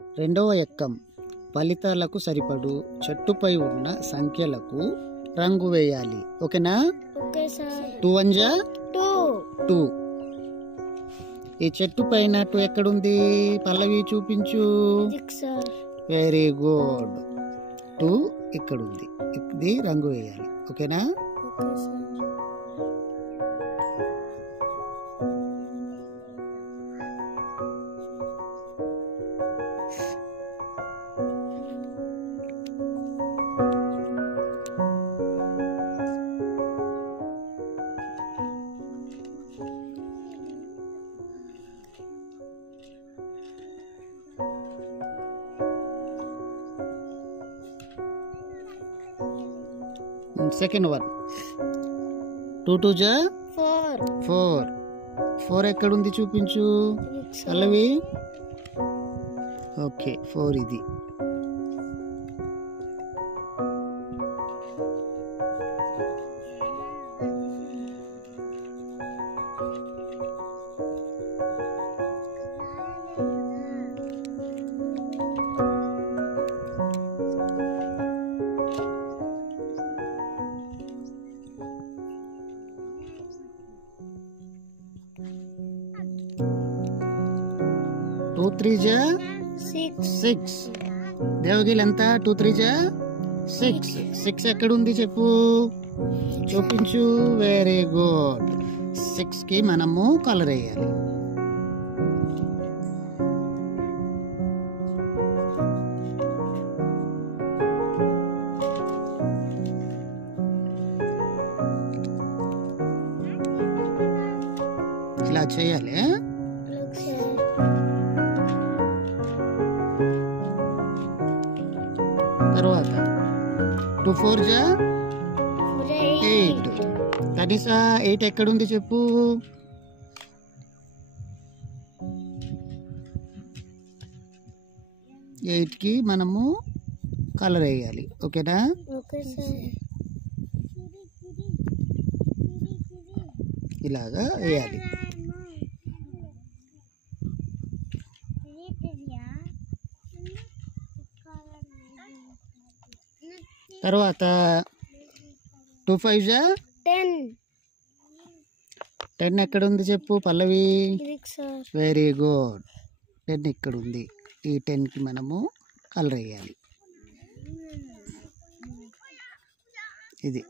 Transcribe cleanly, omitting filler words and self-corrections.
రెండవ ఎక్కం ఫలితాలకు సరిపడు చెట్టుపై ఉన్న సంఖ్యలకు రంగు వేయాలి. ఓకేనా? Okay sir. 2 1 జా 2. ఈ చెట్టు పైన 2 ఎక్కడుంది? పల్లవి చూపించు. Very good. 2 ఇక్కడుంది. ఇది రంగు వేయాలి. ఓకేనా? సెకండ్ వన్ 2 2 జా 4. 4 ఎక్కడుంది చూపించు పల్లవి. ఓకే 4 ఇది. టూ 3 జా 6. దేవగిల్ ఎంత? 2 3 జా 6. 6 ఎక్కడుంది చెప్పు, చూపించు. Very good. 6 కి మనము కలర్ వేయాలి. ఇలా చేయాలి. తర్వాత 2 4 జా 8. కనీస 8 ఎక్కడుంది చెప్పు. ఎయిట్ కి మనము కలర్ వేయాలి. ఓకేనా? ఇలాగా వేయాలి. తర్వాత 2 5 జా 10 ఎక్కడ ఉంది చెప్పు పల్లవి. Very good. 10 ఇక్కడ ఉంది. ఈ 10 కి మనము కలర్ వేయాలి. ఇది